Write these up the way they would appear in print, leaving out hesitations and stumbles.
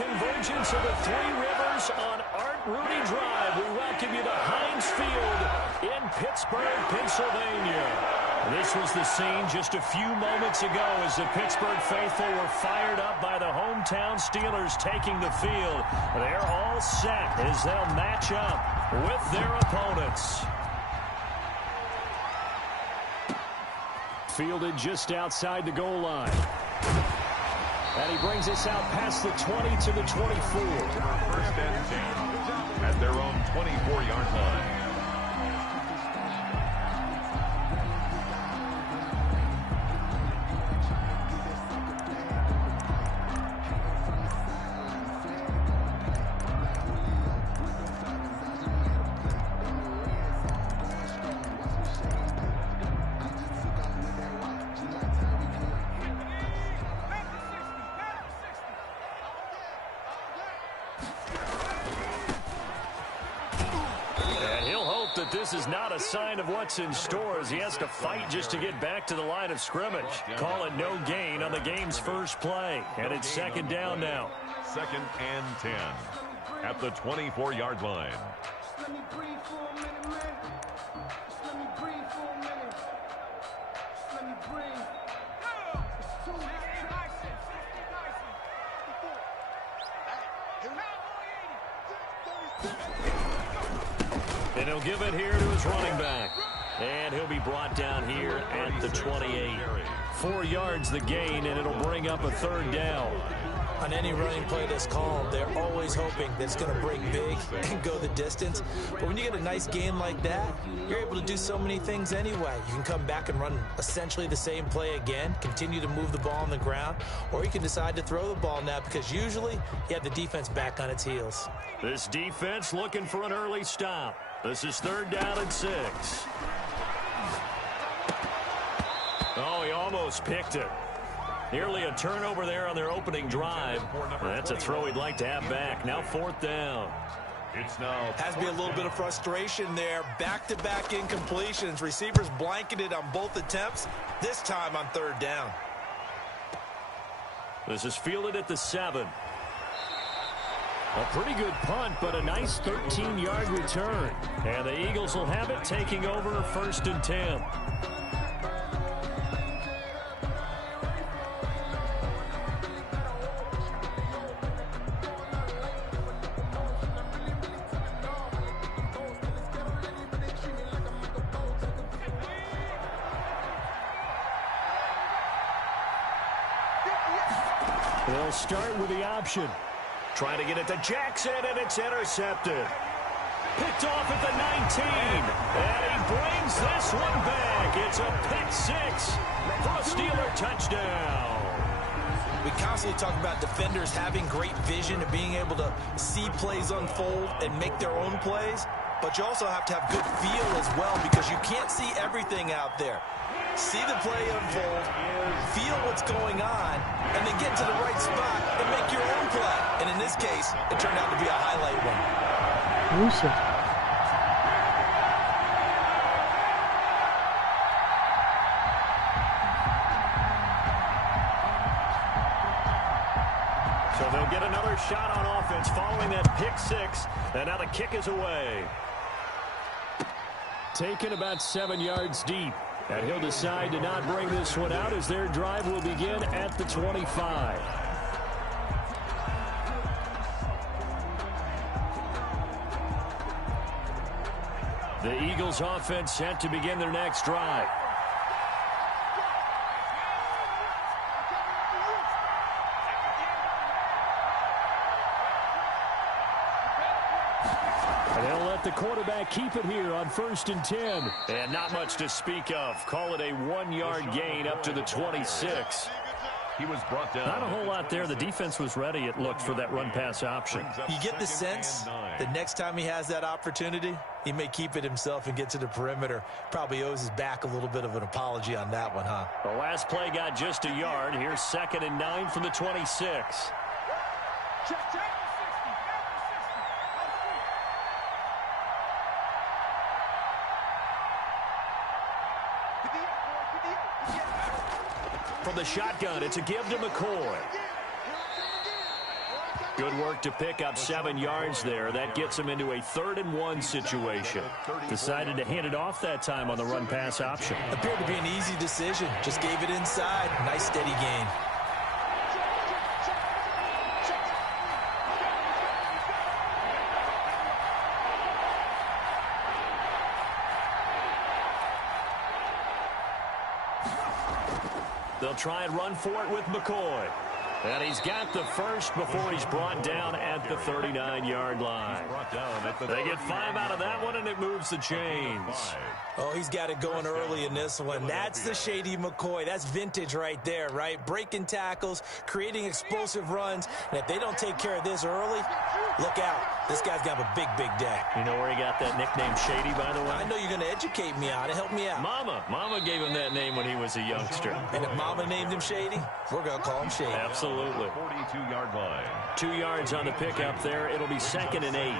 convergence of the Three Rivers on Art Rooney Drive. We welcome you to Heinz Field in Pittsburgh, Pennsylvania. This was the scene just a few moments ago as the Pittsburgh faithful were fired up by the hometown Steelers taking the field. They're all set as they'll match up with their opponents. Fielded just outside the goal line. And he brings us out past the 20 to the 24. First and 10 at their own 24-yard line. This is not a sign of what's in store as he has to fight just to get back to the line of scrimmage. Call it no gain on the game's first play. And it's second down now. Second and 10 at the 24-yard line. And he'll give it here to his running back. And he'll be brought down here at the 28. 4 yards the gain, and it'll bring up a third down. On any running play that's called, they're always hoping that it's going to break big and go the distance. But when you get a nice gain like that, you're able to do so many things anyway. You can come back and run essentially the same play again, continue to move the ball on the ground, or you can decide to throw the ball now because usually you have the defense back on its heels. This defense looking for an early stop. This is third down and 6. Oh, he almost picked it. Nearly a turnover there on their opening drive. That's a throw he'd like to have back. Now fourth down. It's now has to be a little bit of frustration there. Back-to-back incompletions. Receivers blanketed on both attempts, this time on third down. This is fielded at the 7. A pretty good punt, but a nice 13-yard return. And the Eagles will have it, taking over first and 10. They'll start with the option. Trying to get it to Jackson, and it's intercepted. Picked off at the 19. And he brings this one back. It's a pick 6 for a Steeler touchdown. We constantly talk about defenders having great vision and being able to see plays unfold and make their own plays. But you also have to have good feel as well because you can't see everything out there. See the play unfold, feel what's going on, and then get to the right spot and make your own play. And in this case, it turned out to be a highlight one. So they'll get another shot on offense following that pick 6, and now the kick is away. Taken about 7 yards deep. And he'll decide to not bring this one out as their drive will begin at the 25. The Eagles offense set to begin their next drive. They'll let the quarterback keep it here on first and 10. And not much to speak of. Call it a 1-yard gain up to the 26. He was brought down. Not a whole lot there. The defense was ready, it looked, for that run-pass option. You get the sense that next time he has that opportunity, he may keep it himself and get to the perimeter. Probably owes his back a little bit of an apology on that one, huh? The last play got just a yard. Here's second and 9 from the 26. From the shotgun, it's a give to McCoy. Good work to pick up 7 yards there. That gets him into a 3rd-and-1 situation. Decided to hand it off that time on the run-pass option. Appeared to be an easy decision. Just gave it inside. Nice, steady gain. They'll try and run for it with McCoy. And he's got the first before he's brought down at the 39-yard line. They get 5 out of that one, and it moves the chains. Oh, he's got it going early in this one. That's the Shady McCoy. That's vintage right there, right? Breaking tackles, creating explosive runs. And if they don't take care of this early, look out. This guy's got a big, big day. You know where he got that nickname Shady, by the way? I know you're going to educate me on it. Help me out. Mama gave him that name when he was a youngster. And if Mama named him Shady, we're going to call him Shady. Absolutely. 42-yard line. 2 yards on the pickup there. It'll be 2nd and 8.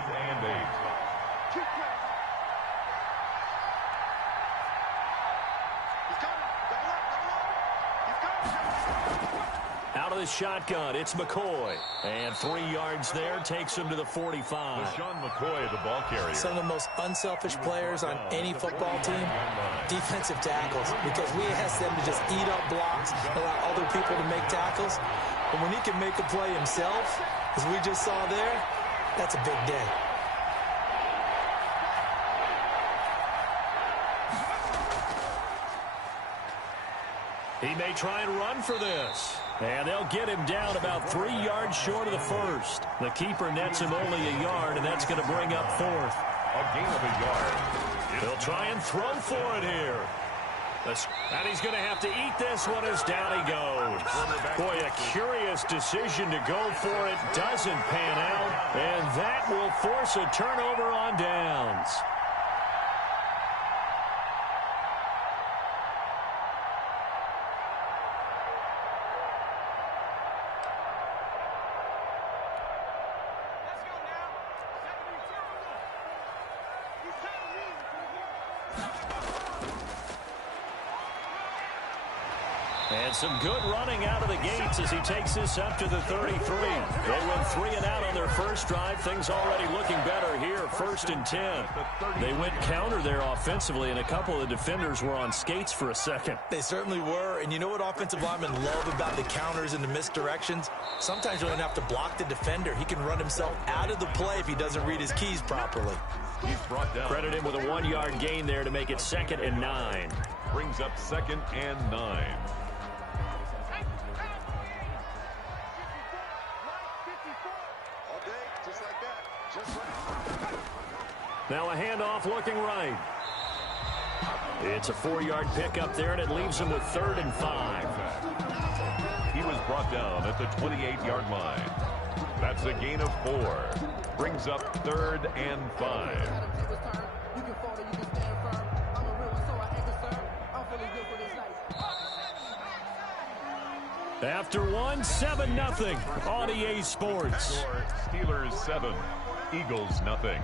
Out of the shotgun, it's McCoy. And 3 yards there takes him to the 45. Sean McCoy, the ball carrier. Some of the most unselfish players on any football team, defensive tackles, because we ask them to just eat up blocks, allow other people to make tackles. But when he can make a play himself, as we just saw there, that's a big day. He may try and run for this. And they'll get him down about 3 yards short of the first. The keeper nets him only a yard, and that's going to bring up 4th. A gain of a yard. They'll try and throw for it here. And he's going to have to eat this one as down he goes. Boy, a curious decision to go for it. Doesn't pan out. And that will force a turnover on downs. And some good running out of the gates as he takes this up to the 33. They went 3 and out on their first drive. Things already looking better here. 1st and 10. They went counter there offensively, and a couple of the defenders were on skates for a second. They certainly were. And you know what offensive linemen love about the counters and the misdirections? Sometimes you don't have to block the defender. He can run himself out of the play if he doesn't read his keys properly. He's brought down. Credit him with a 1-yard gain there to make it 2nd and 9. Brings up 2nd and 9. Now a handoff looking right. It's a 4-yard pickup there, and it leaves him with 3rd and 5. He was brought down at the 28-yard line. That's a gain of 4. Brings up 3rd and 5. After 1, 7-0 on EA Sports. Steelers 7, Eagles nothing.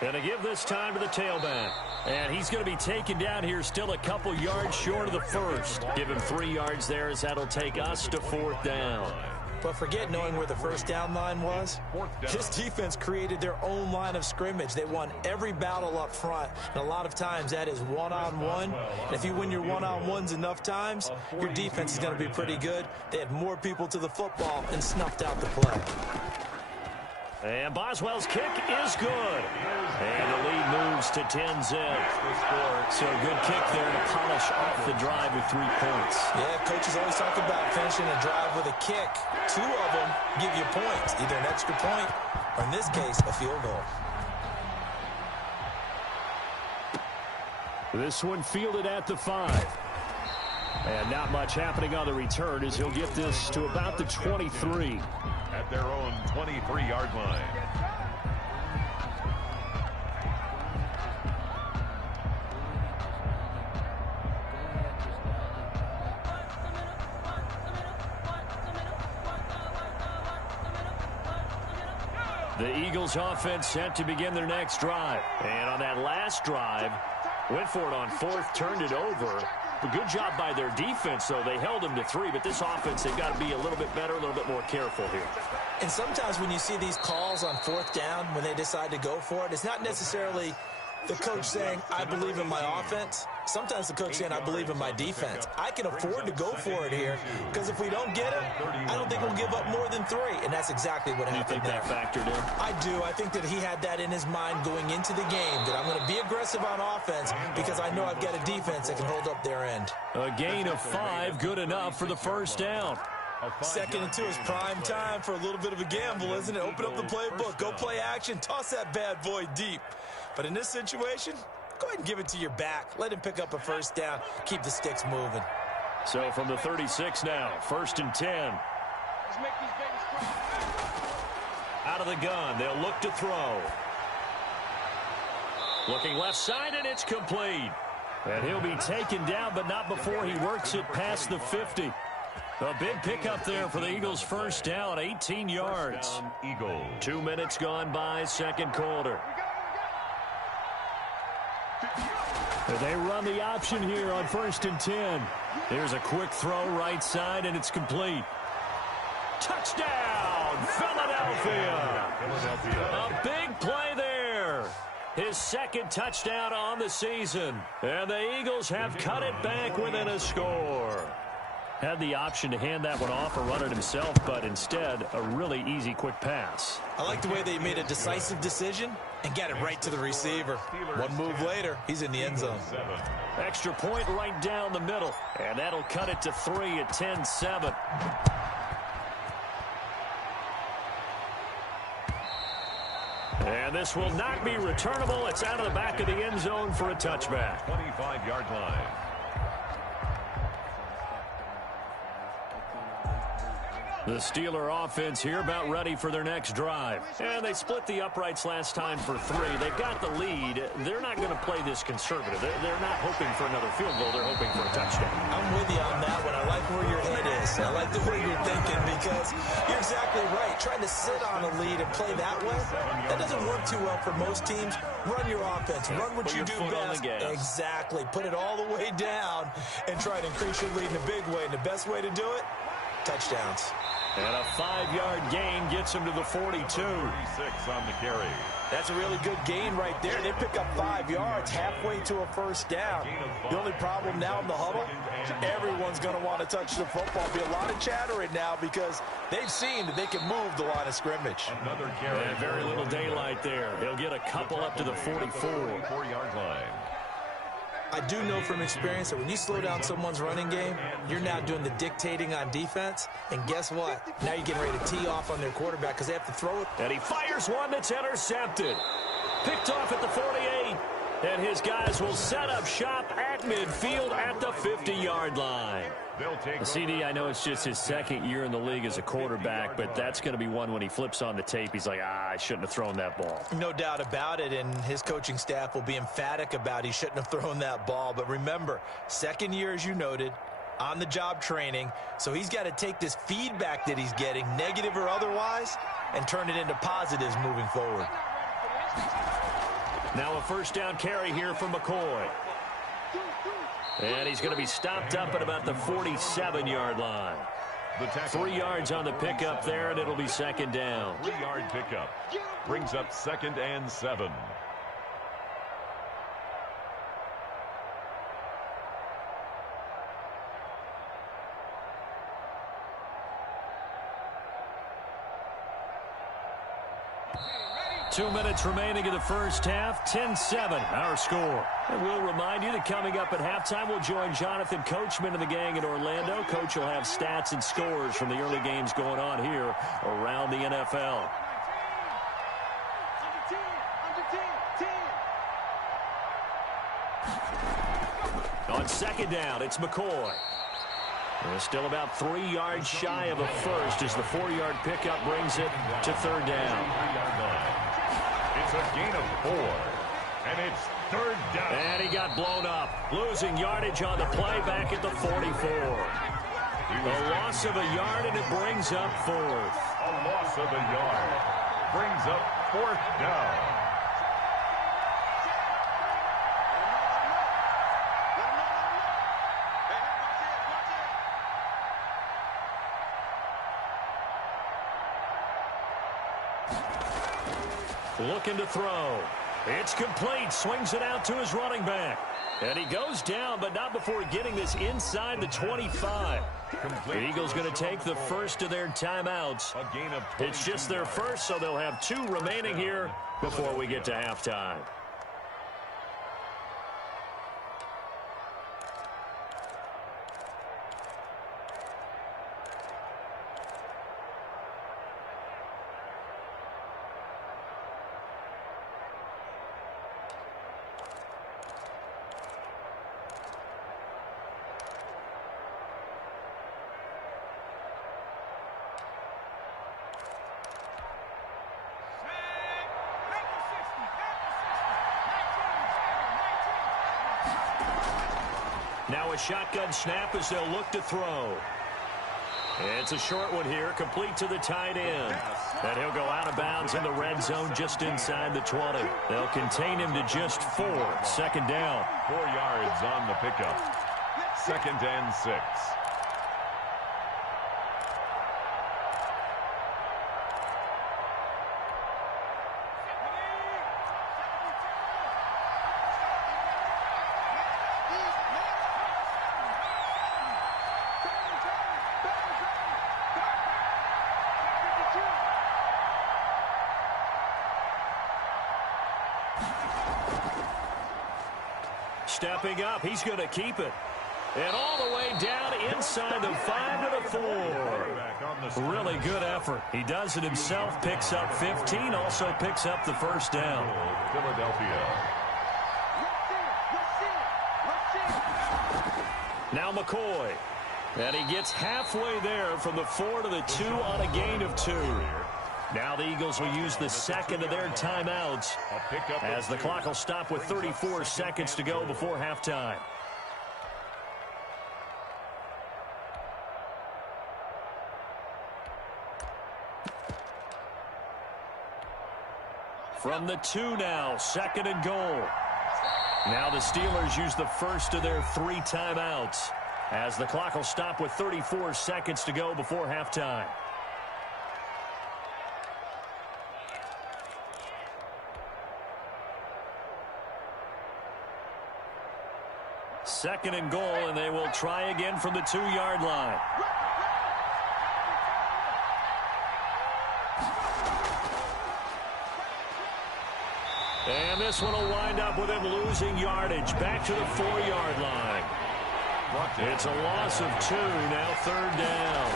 Going to give this time to the tailback. And he's going to be taken down here still a couple yards short of the first. Give him 3 yards there as that'll take us to 4th down. But forget knowing where the first down line was. This defense created their own line of scrimmage. They won every battle up front. And a lot of times that is one-on-one. And if you win your one-on-ones enough times, your defense is going to be pretty good. They had more people to the football and snuffed out the play. And Boswell's kick is good. And the lead moves to 10-zip. So good kick there to polish off the drive with 3 points. Yeah, coaches always talk about finishing a drive with a kick. 2 of them give you points, either an extra point or, in this case, a field goal. This one fielded at the 5. And not much happening on the return as he'll get this to about the 23. At their own 23-yard line. The Eagles offense set to begin their next drive. And on that last drive, went for it on fourth, turned it over. A good job by their defense, though. They held them to 3, but this offense, they've got to be a little bit better, a little bit more careful here. And sometimes when you see these calls on fourth down, when they decide to go for it, it's not necessarily the coach saying, I believe in my offense. Sometimes the coach saying, I believe in my defense. I can afford to go for it here because if we don't get it, I don't think we'll give up more than 3. And that's exactly what happened there. You think that factored in? I do. I think that he had that in his mind going into the game, that I'm going to be aggressive on offense because I know I've got a defense that can hold up their end. A gain of 5, good enough for the first down. 2nd and 2 is prime time for a little bit of a gamble, isn't it? Open up the playbook, go play action, toss that bad boy deep. But in this situation, go ahead and give it to your back. Let him pick up a first down. Keep the sticks moving. So from the 36 now, 1st and 10. Out of the gun, they'll look to throw. Looking left side, and it's complete. And he'll be taken down, but not before he works it past the 50. A big pickup there for the Eagles' first down, 18 yards. Eagles. 2 minutes gone by, second quarter. They run the option here on 1st and 10. Here's a quick throw right side, and it's complete. Touchdown, Philadelphia. A big play there. His 2nd touchdown on the season. And the Eagles have cut it back within a score. Had the option to hand that one off or run it himself, but instead, a really easy, quick pass. I like the way they made a decisive decision and got it right to the receiver. One move later, he's in the end zone. Extra point right down the middle, and that'll cut it to 3 at 10-7. And this will not be returnable. It's out of the back of the end zone for a touchback. 25-yard line. The Steeler offense here about ready for their next drive. And they split the uprights last time for 3. They've got the lead. They're not going to play this conservative. They're not hoping for another field goal. They're hoping for a touchdown. I'm with you on that one. I like where your head is. I like the way you're thinking because you're exactly right. Trying to sit on a lead and play that way, that doesn't work too well for most teams. Run your offense. Run what you do best. Exactly. Put it all the way down and try to increase your lead in a big way. And the best way to do it, touchdowns. And a 5-yard gain gets him to the 42. 36 on the carry. That's a really good gain right there. They pick up 5 yards halfway to a first down. The only problem now in the huddle, everyone's going to want to touch the football. Be a lot of chattering now because they've seen that they can move the line of scrimmage. Another carry. And very little daylight there. He'll get a couple up to the 44-yard line. I do know from experience that when you slow down someone's running game, you're now doing the dictating on defense. And guess what? Now you're getting ready to tee off on their quarterback because they have to throw it. And he fires one that's intercepted. Picked off at the 48. And his guys will set up shop at midfield at the 50-yard line. CD, I know it's just his 2nd year in the league as a quarterback, but that's going to be one when he flips on the tape. He's like, I shouldn't have thrown that ball. No doubt about it, and his coaching staff will be emphatic about he shouldn't have thrown that ball. But remember, 2nd year, as you noted, on-the-job training, so he's got to take this feedback that he's getting, negative or otherwise, and turn it into positives moving forward. Now a first down carry here from McCoy. And he's going to be stopped up at about the 47-yard line. 3 yards on the pickup there, and it'll be 2nd down. 3-yard pickup brings up 2nd and 7. Two minutes remaining in the first half, 10-7, our score. And we'll remind you that coming up at halftime, we'll join Jonathan Coachman and the gang in Orlando. Coach will have stats and scores from the early games going on here around the NFL. On 2nd down, it's McCoy. We're still about 3 yards shy of a first as the 4-yard pickup brings it to 3rd down. It's a gain of 4, and it's 3rd down. And he got blown up, losing yardage on the play back at the 44. A loss of a yard, and it brings up 4th. A loss of a yard. brings up 4th down. Looking to throw. It's complete. Swings it out to his running back. And he goes down, but not before getting this inside the 25. The Eagles going to take the first of their timeouts. It's just their first, so they'll have 2 remaining here before we get to halftime. Now a shotgun snap as they'll look to throw. It's a short one here, complete to the tight end. And he'll go out of bounds in the red zone just inside the 20. They'll contain him to just 4. 2nd down. 4 yards on the pickup. 2nd and 6. Stepping up, he's going to keep it. And all the way down inside the 5 to the 4. Really good effort. He does it himself, picks up 15, also picks up the 1st down. Philadelphia. Now McCoy. And he gets halfway there from the 4 to the 2 on a gain of 2. Now the Eagles will use the 2nd of their timeouts as the clock will stop with 34 seconds to go before halftime. From the 2 now, 2nd and goal. Now the Steelers use the first of their 3 timeouts as the clock will stop with 34 seconds to go before halftime. Second and goal, and they will try again from the 2-yard line. And this one will wind up with him losing yardage back to the 4-yard line. It's a loss of 2, now 3rd down.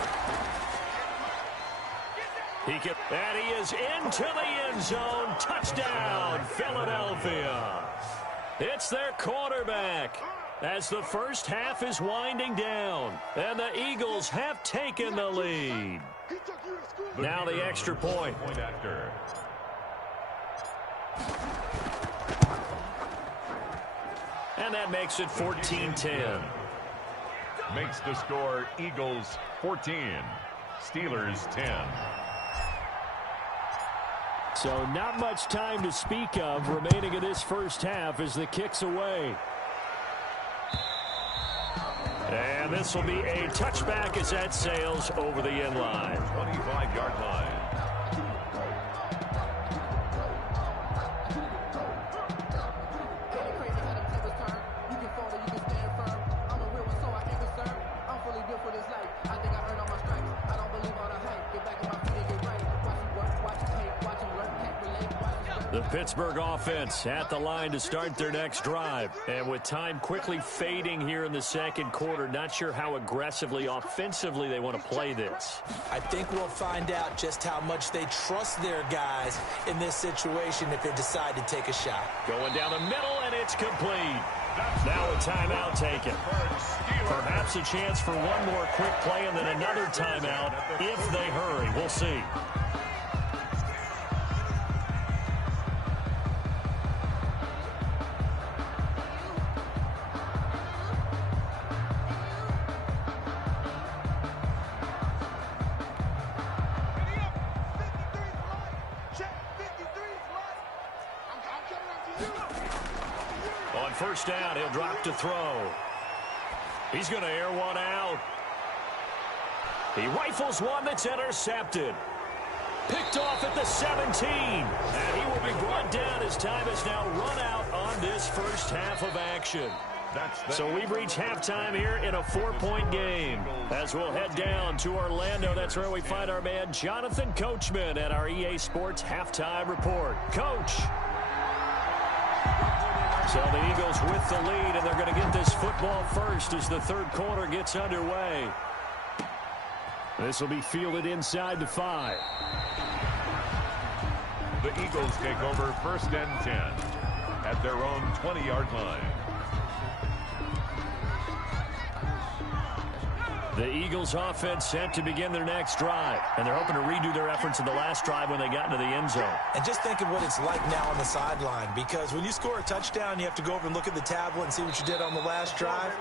And he is into the end zone. Touchdown, Philadelphia. It's their quarterback as the first half is winding down, and the Eagles have taken the lead. Now the extra point. After. And that makes it 14-10. Makes the score Eagles 14, Steelers 10. So not much time to speak of remaining in this first half as the kick's away. And this will be a touchback as that sails over the end line. 25-yard line. The Pittsburgh offense at the line to start their next drive. And with time quickly fading here in the second quarter, not sure how aggressively, offensively they want to play this. I think we'll find out just how much they trust their guys in this situation if they decide to take a shot. Going down the middle, and it's complete. Now a timeout taken. Perhaps a chance for one more quick play and then another timeout if they hurry. We'll see. first down, he'll drop to throw. He's going to air one out. He rifles one that's intercepted. Picked off at the 17. And he will be brought down as time has now run out on this first half of action. So we've reached halftime here in a 4-point game. As we'll head down to Orlando, that's where we find our man Jonathan Coachman at our EA Sports Halftime Report. Coach. So the Eagles with the lead, and they're going to get this football first as the third quarter gets underway. This will be fielded inside the 5. The Eagles take over first and 10 at their own 20-yard line. The Eagles offense set to begin their next drive, and they're hoping to redo their efforts in the last drive when they got into the end zone. And just think of what it's like now on the sideline, because when you score a touchdown, you have to go over and look at the tablet and see what you did on the last drive.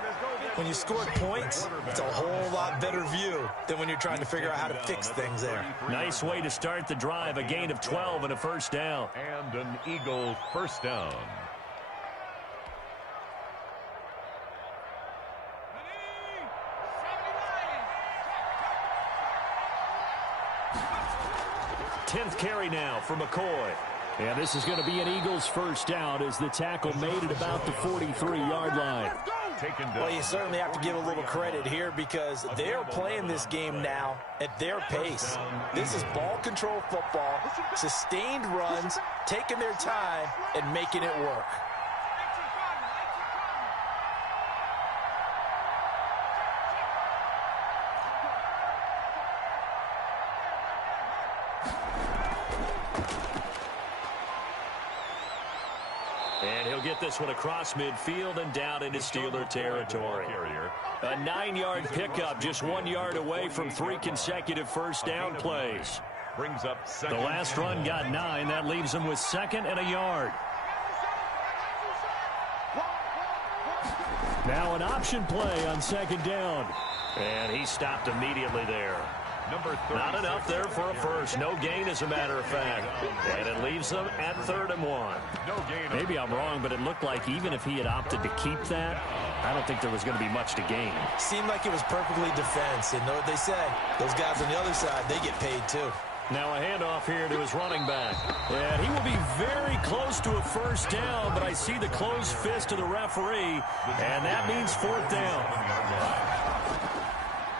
When you scored points, it's a whole lot better view than when you're trying to figure out how to fix things there. Nice way to start the drive, a gain of 12 and a first down. And an Eagle first down. Tenth carry now for McCoy. And this is going to be an Eagles first down as the tackle made at about the 43-yard line. Well, you certainly have to give a little credit here because they're playing this game now at their pace. This is ball control football, sustained runs, taking their time, and making it work. And he'll get this one across midfield and down into Steeler territory. A 9-yard pickup, just 1 yard away from 3 consecutive first down plays. Brings up second. The last run got 9. That leaves them with 2nd and a yard. Now an option play on 2nd down. And he stopped immediately there. Not enough there for a first. No gain, as a matter of fact. And it leaves them at 3rd and 1. Maybe I'm wrong, but it looked like even if he had opted to keep that, I don't think there was going to be much to gain. Seemed like it was perfectly defense. And know what they say? Those guys on the other side, they get paid too. Now a handoff here to his running back. And he will be very close to a first down, but I see the closed fist of the referee, and that means 4th down.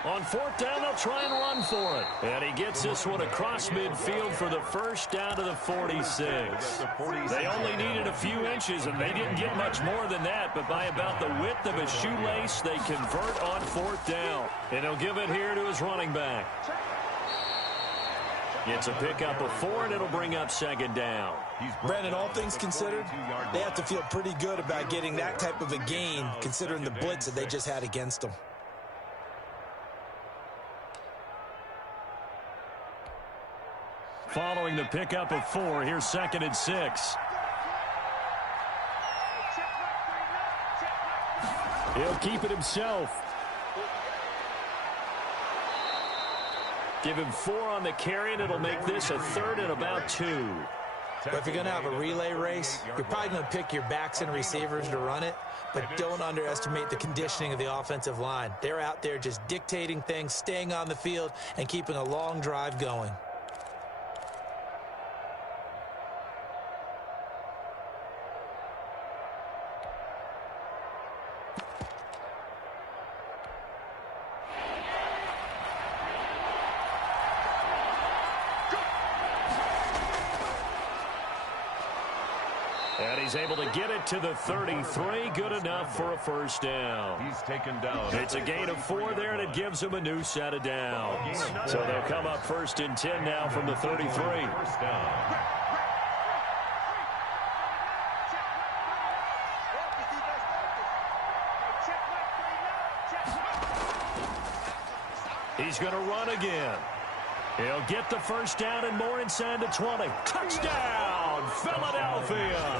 On 4th down, they'll try and run for it. And he gets this one across midfield for the first down to the 46. They only needed a few inches, and they didn't get much more than that. But by about the width of a shoelace, they convert on 4th down. And he'll give it here to his running back. It's a pickup of 4, and it'll bring up 2nd down. Brandon, all things considered, they have to feel pretty good about getting that type of a gain, considering the blitz that they just had against them. Following the pickup of 4, here's 2nd and 6. He'll keep it himself. Give him 4 on the carry, and it'll make this a 3rd and about 2. But if you're going to have a relay race, you're probably going to pick your backs and receivers to run it, but don't underestimate the conditioning of the offensive line. They're out there just dictating things, staying on the field, and keeping a long drive going. And he's able to get it to the 33. Good enough for a first down. He's taken down. It's a gain of 4 there, and it gives him a new set of downs. So they'll come up 1st and 10 now from the 33. First down. He's going to run again. He'll get the first down and more inside the 20. Touchdown, Philadelphia.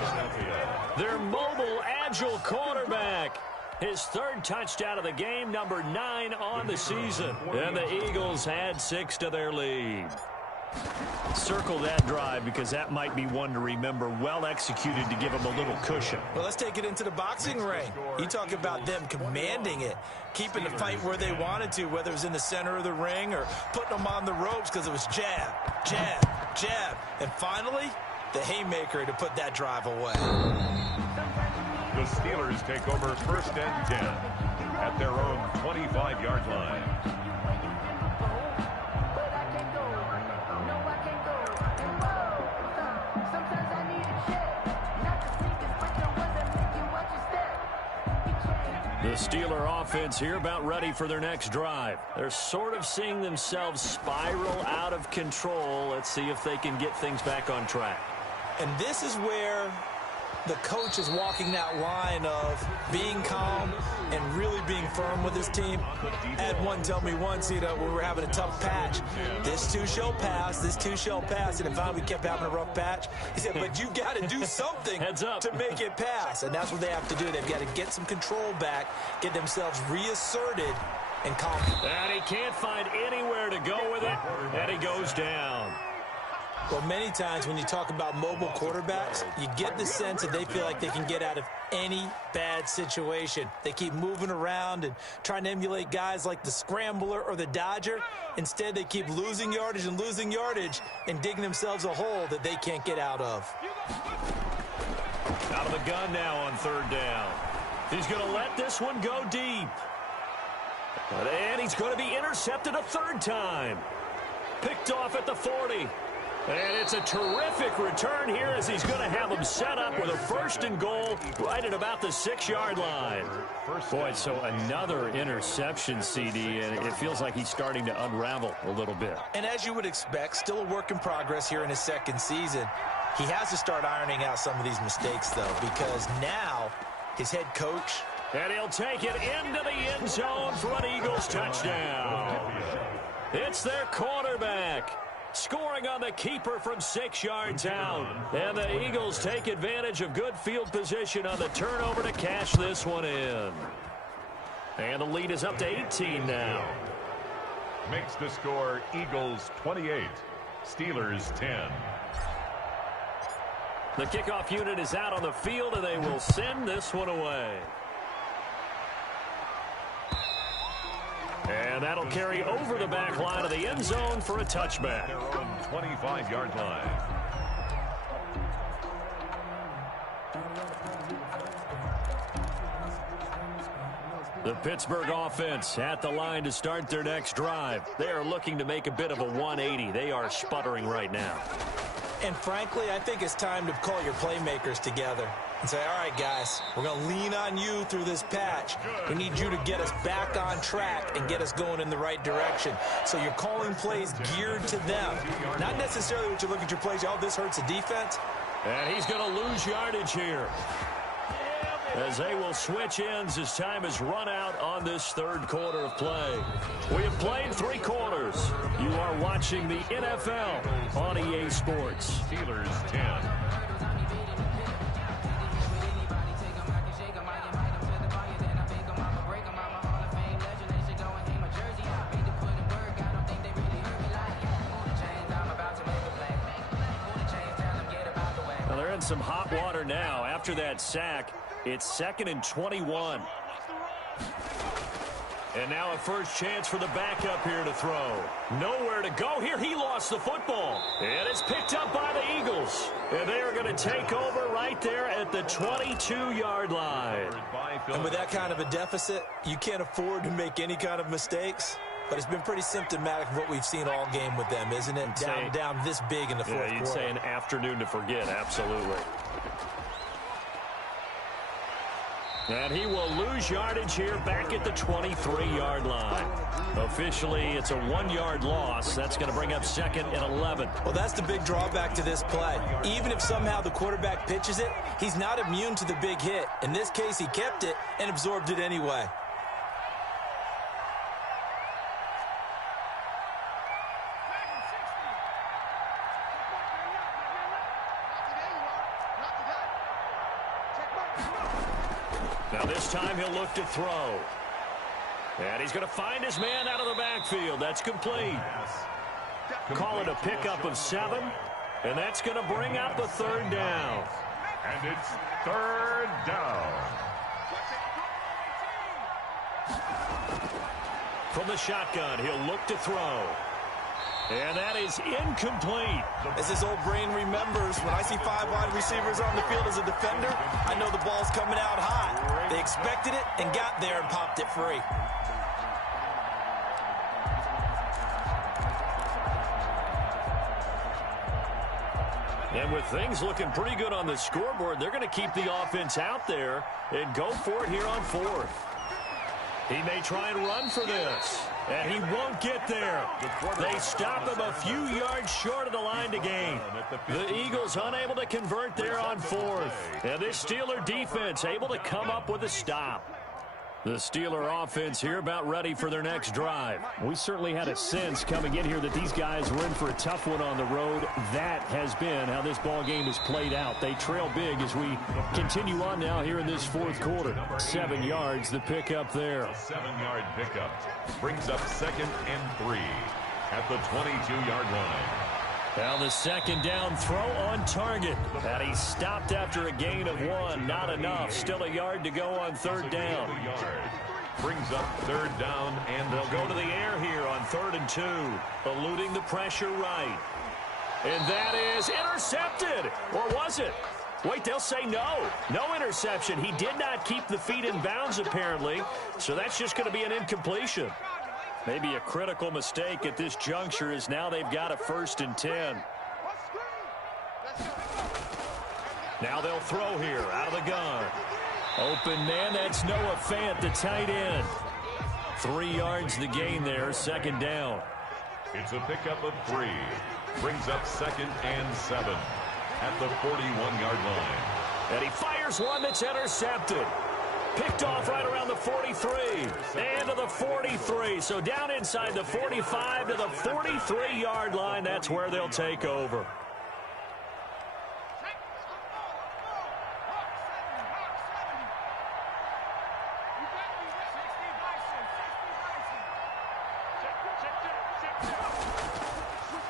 Their mobile, agile quarterback. His 3rd touchdown of the game, number 9 on the season. And the Eagles add 6 to their lead. Circle that drive because that might be one to remember. Well executed to give him a little cushion. Well, let's take it into the boxing ring. You talk about them commanding it, keeping the fight where they wanted to, whether it was in the center of the ring or putting them on the ropes because it was jab, jab, jab. And finally, the haymaker to put that drive away. The Steelers take over 1st and 10 at their own 25-yard line. The Steeler offense here about ready for their next drive. They're sort of seeing themselves spiral out of control. Let's see if they can get things back on track. And this is where the coach is walking that line of being calm and really being firm with his team. I had one tell me once, we were having a tough patch. This too shall pass, this too shall pass. And finally we kept having a rough patch. He said, but you got to do something to make it pass. And that's what they have to do. They've got to get some control back, get themselves reasserted and calm. And he can't find anywhere to go with it. And he goes down. Well, many times when you talk about mobile quarterbacks, you get the sense that they feel like they can get out of any bad situation. They keep moving around and trying to emulate guys like the Scrambler or the Dodger. Instead, they keep losing yardage and digging themselves a hole that they can't get out of. Out of the gun now on 3rd down. He's going to let this one go deep. And he's going to be intercepted a 3rd time. Picked off at the 40. And it's a terrific return here as he's going to have them set up with a 1st and goal right at about the 6-yard line. Boy, so another interception, CD, and it feels like he's starting to unravel a little bit. And as you would expect, still a work in progress here in his 2nd season. He has to start ironing out some of these mistakes, though, because now his head coach. And he'll take it into the end zone for an Eagles touchdown. It's their quarterback. Scoring on the keeper from 6 yards out. And the Eagles take advantage of good field position on the turnover to cash this one in. And the lead is up to 18 now. Makes the score Eagles 28, Steelers 10. The kickoff unit is out on the field, and they will send this one away. And that'll carry over the back line of the end zone for a touchback. Their own 25-yard line. The Pittsburgh offense at the line to start their next drive. They are looking to make a bit of a 180. They are sputtering right now. And frankly, I think it's time to call your playmakers together and say, all right, guys, we're going to lean on you through this patch. We need you to get us back on track and get us going in the right direction. So you're calling plays geared to them. Not necessarily what you look at your plays, oh, this hurts the defense. And he's going to lose yardage here, as they will switch ends as time is run out on this 3rd quarter of play. We have played 3 quarters. You are watching the NFL on EA Sports. Steelers 10. Well, they're in some hot water now. After that sack, it's 2nd and 21. And now a first chance for the backup here to throw. Nowhere to go here. He lost the football. And it's picked up by the Eagles. And they are going to take over right there at the 22-yard line. And with that kind of a deficit, you can't afford to make any kind of mistakes. But it's been pretty symptomatic of what we've seen all game with them, isn't it? Down this big in the 4th quarter. Yeah, you'd say an afternoon to forget, absolutely. And he will lose yardage here back at the 23-yard line. Officially, it's a 1-yard loss. That's going to bring up 2nd and 11. Well, that's the big drawback to this play. Even if somehow the quarterback pitches it, he's not immune to the big hit. In this case, he kept it and absorbed it anyway. Now this time he'll look to throw. And he's going to find his man out of the backfield. That's complete. Call it a pickup of 7, and that's going to bring up the 3rd down. And it's 3rd down. From the shotgun, he'll look to throw. And that is incomplete. As his old brain remembers, when I see 5 wide receivers on the field as a defender, I know the ball's coming out hot. They expected it and got there and popped it free. And with things looking pretty good on the scoreboard, they're going to keep the offense out there and go for it here on 4th. He may try and run for this, and he won't get there. They stop him a few yards short of the line to gain. The Eagles unable to convert there on 4th. And this Steeler defense able to come up with a stop. The Steeler offense here about ready for their next drive. We certainly had a sense coming in here that these guys were in for a tough one on the road. That has been how this ball game has played out. They trail big as we continue on now here in this 4th quarter. 7 yards, the pickup there. A 7-yard pickup brings up 2nd and 3 at the 22-yard line. Now the 2nd down throw on target. And he stopped after a gain of 1. Not enough. Still a yard to go on 3rd down. Brings up 3rd down, and they'll go to the air here on 3rd and 2. Eluding the pressure right. And that is intercepted. Or was it? Wait, they'll say no. No interception. He did not keep the feet in bounds apparently. So that's just going to be an incompletion. Maybe a critical mistake at this juncture is now they've got a 1st and 10. Now they'll throw here out of the gun. Open man, that's Noah Fant, the tight end. 3 yards the gain there, 2nd down. It's a pickup of 3. Brings up 2nd and 7 at the 41-yard line. And he fires one that's intercepted. Picked off right around the 43 and to the 43. So down inside the 45 to the 43-yard line. That's where they'll take over.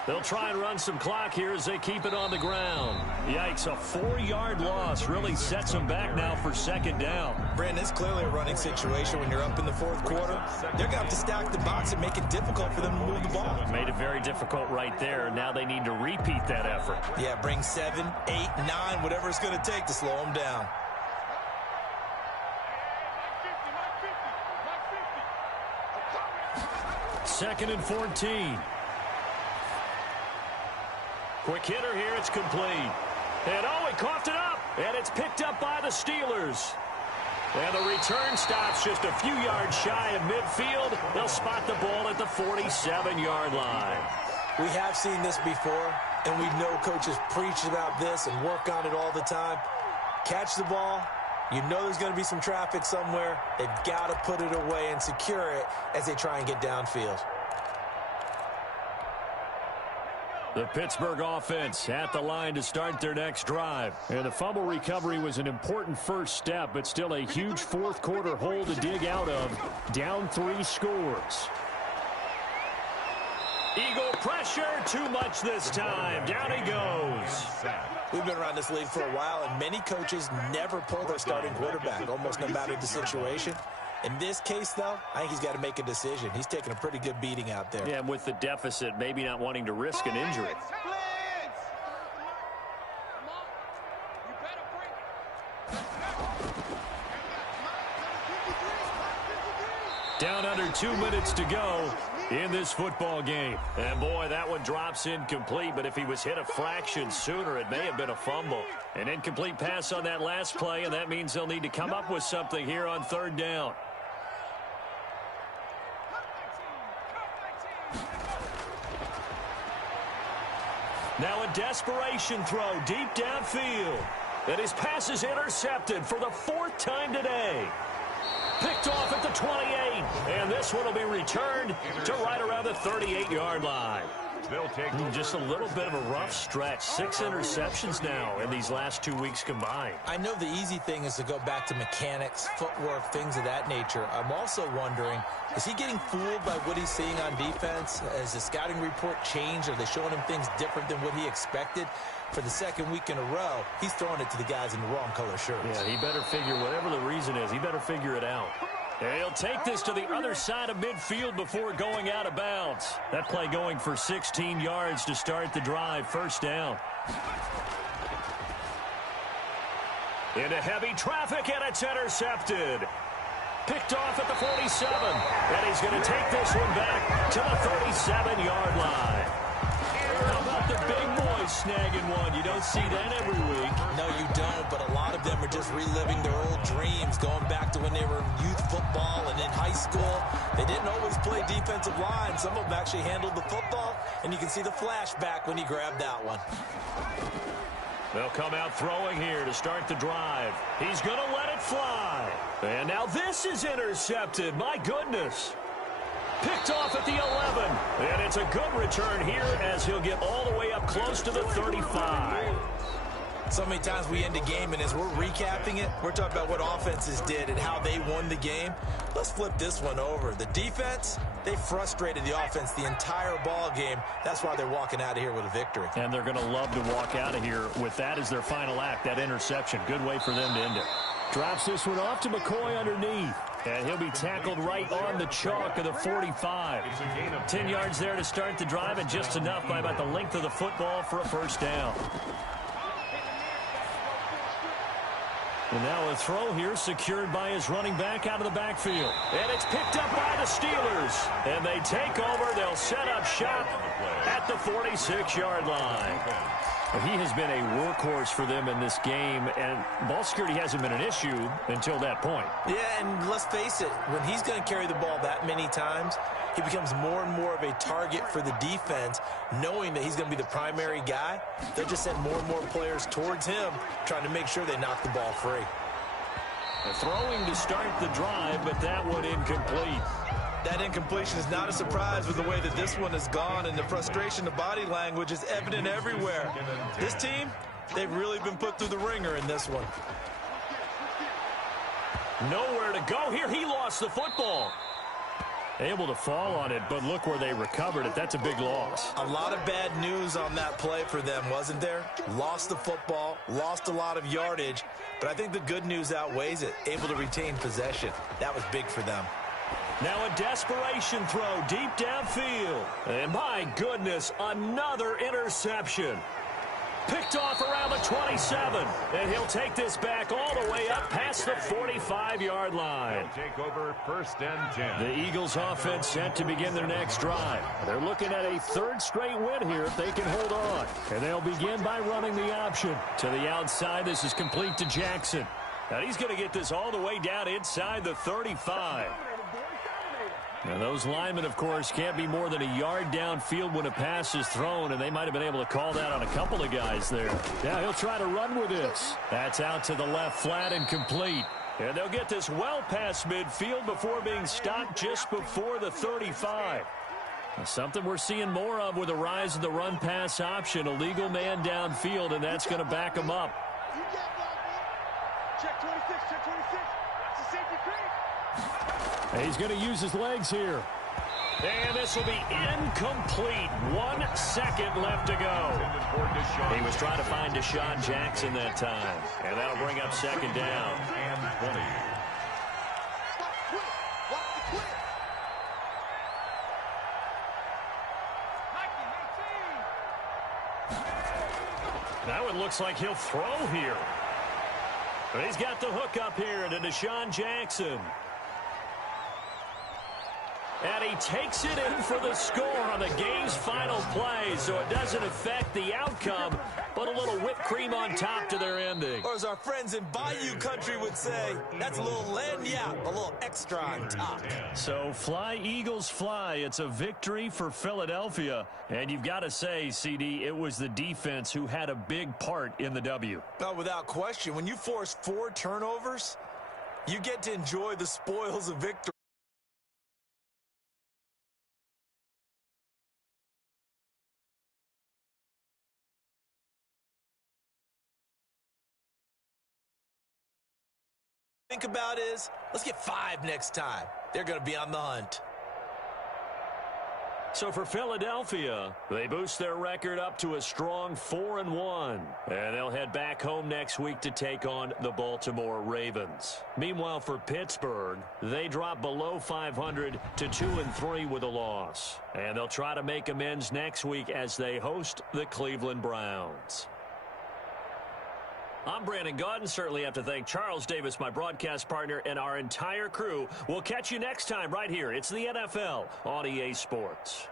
They'll try and run some clock here as they keep it on the ground. Yikes, a 4-yard loss really sets them back now for 2nd down. Brandon, it's clearly a running situation when you're up in the 4th quarter. They're going to have to stack the box and make it difficult for them to move the ball. Made it very difficult right there. Now they need to repeat that effort. Yeah, bring 7, 8, 9, whatever it's going to take to slow them down. Second and 14. Quick hitter here, it's complete. And oh, he coughed it up, and it's picked up by the Steelers. And the return stops just a few yards shy of midfield. They'll spot the ball at the 47-yard line. We have seen this before, and we know coaches preach about this and work on it all the time. Catch the ball. You know there's going to be some traffic somewhere. They've got to put it away and secure it as they try and get downfield. The Pittsburgh offense at the line to start their next drive. And the fumble recovery was an important first step, but still a huge 4th quarter hole to dig out of. Down 3 scores. Eagle pressure, too much this time. Down he goes. We've been around this league for a while, and many coaches never pull their starting quarterback, almost no matter the situation. In this case, though, I think he's got to make a decision. He's taking a pretty good beating out there. Yeah, and with the deficit, maybe not wanting to risk an injury. Down under 2 minutes to go in this football game. And boy, that one drops incomplete, but if he was hit a fraction sooner, it may have been a fumble. An incomplete pass on that last play, and that means they'll need to come up with something here on 3rd down. Now a desperation throw deep downfield. And his pass is intercepted for the 4th time today. Picked off at the 28. And this one will be returned to right around the 38-yard line. They'll take just a little bit of a rough stretch. 6 interceptions now in these last 2 weeks combined. I know the easy thing is to go back to mechanics, footwork, things of that nature. I'm also wondering, is he getting fooled by what he's seeing on defense? Has the scouting report changed? Are they showing him things different than what he expected? For the second week in a row, he's throwing it to the guys in the wrong color shirts. Yeah, he better figure, whatever the reason is, he better figure it out. He'll take this to the other side of midfield before going out of bounds. That play going for 16 yards to start the drive. First down. Into heavy traffic, and it's intercepted. Picked off at the 47. And he's going to take this one back to the 37-yard line. How about the big boys snagging one? You don't see that every week. No, you don't, but a lot of them are just reliving their old dreams, going back to when they were in youth football and in high school. They didn't always play defensive line. Some of them actually handled the football, and you can see the flashback when he grabbed that one. They'll come out throwing here to start the drive. He's going to let it fly. And now this is intercepted. My goodness. Picked off at the 11. And it's a good return here as he'll get all the way up close to the 35. So many times we end a game, and as we're recapping it, we're talking about what offenses did and how they won the game. Let's flip this one over. The defense, they frustrated the offense the entire ball game. That's why they're walking out of here with a victory. And they're going to love to walk out of here with that as their final act, that interception. Good way for them to end it. Drops this one off to McCoy underneath. And he'll be tackled right on the chalk of the 45. 10 yards there to start the drive, and just enough by about the length of the football for a first down. And now a throw here secured by his running back out of the backfield. And it's picked up by the Steelers. And they take over. They'll set up shop at the 46-yard line. He has been a workhorse for them in this game, and ball security hasn't been an issue until that point. Yeah, and let's face it, when he's going to carry the ball that many times, he becomes more and more of a target for the defense, knowing that he's going to be the primary guy. They'll just send more and more players towards him, trying to make sure they knock the ball free. Throwing to start the drive, but that one incomplete. That incompletion is not a surprise with the way that this one has gone, and the frustration, the body language is evident everywhere. This team, they've really been put through the ringer in this one. Nowhere to go here. He lost the football. Able to fall on it, but look where they recovered it. That's a big loss. A lot of bad news on that play for them, wasn't there? Lost the football, lost a lot of yardage, but I think the good news outweighs it. Able to retain possession. That was big for them. Now a desperation throw deep downfield. And my goodness, another interception. Picked off around the 27. And he'll take this back all the way up past the 45-yard line. They'll take over first and 10. The Eagles offense set to begin their next drive. They're looking at a third straight win here if they can hold on. And they'll begin by running the option. To the outside, this is complete to Jackson. And he's going to get this all the way down inside the 35. Now, those linemen, of course, can't be more than a yard downfield when a pass is thrown, and they might have been able to call that on a couple of guys there. Now he'll try to run with this. That's out to the left, flat and complete. And they'll get this well past midfield before being stopped just before the 35. Now, something we're seeing more of with the rise of the run-pass option. A legal man downfield, and that's going to back him up. Check 26, check 26. It's a safety creep. He's going to use his legs here. And this will be incomplete. 1 second left to go. He was trying to find Deshaun Jackson that time. And that'll bring up second down. And 20. Now it looks like he'll throw here. But he's got the hook up here to Deshaun Jackson. And he takes it in for the score on the game's final play, so it doesn't affect the outcome, but a little whipped cream on top to their ending. Or as our friends in Bayou country would say, that's a little lagniappe, a little extra on top. So fly, Eagles, fly. It's a victory for Philadelphia. And you've got to say, CD, it was the defense who had a big part in the W. Oh, without question. When you force 4 turnovers, you get to enjoy the spoils of victory. think about is, let's get 5 next time. They're going to be on the hunt. So for Philadelphia, they boost their record up to a strong 4-1. And they'll head back home next week to take on the Baltimore Ravens. Meanwhile, for Pittsburgh, they drop below 500 to 2-3 with a loss. And they'll try to make amends next week as they host the Cleveland Browns. I'm Brandon Gaudin. Certainly have to thank Charles Davis, my broadcast partner, and our entire crew. We'll catch you next time right here. It's the NFL on EA Sports.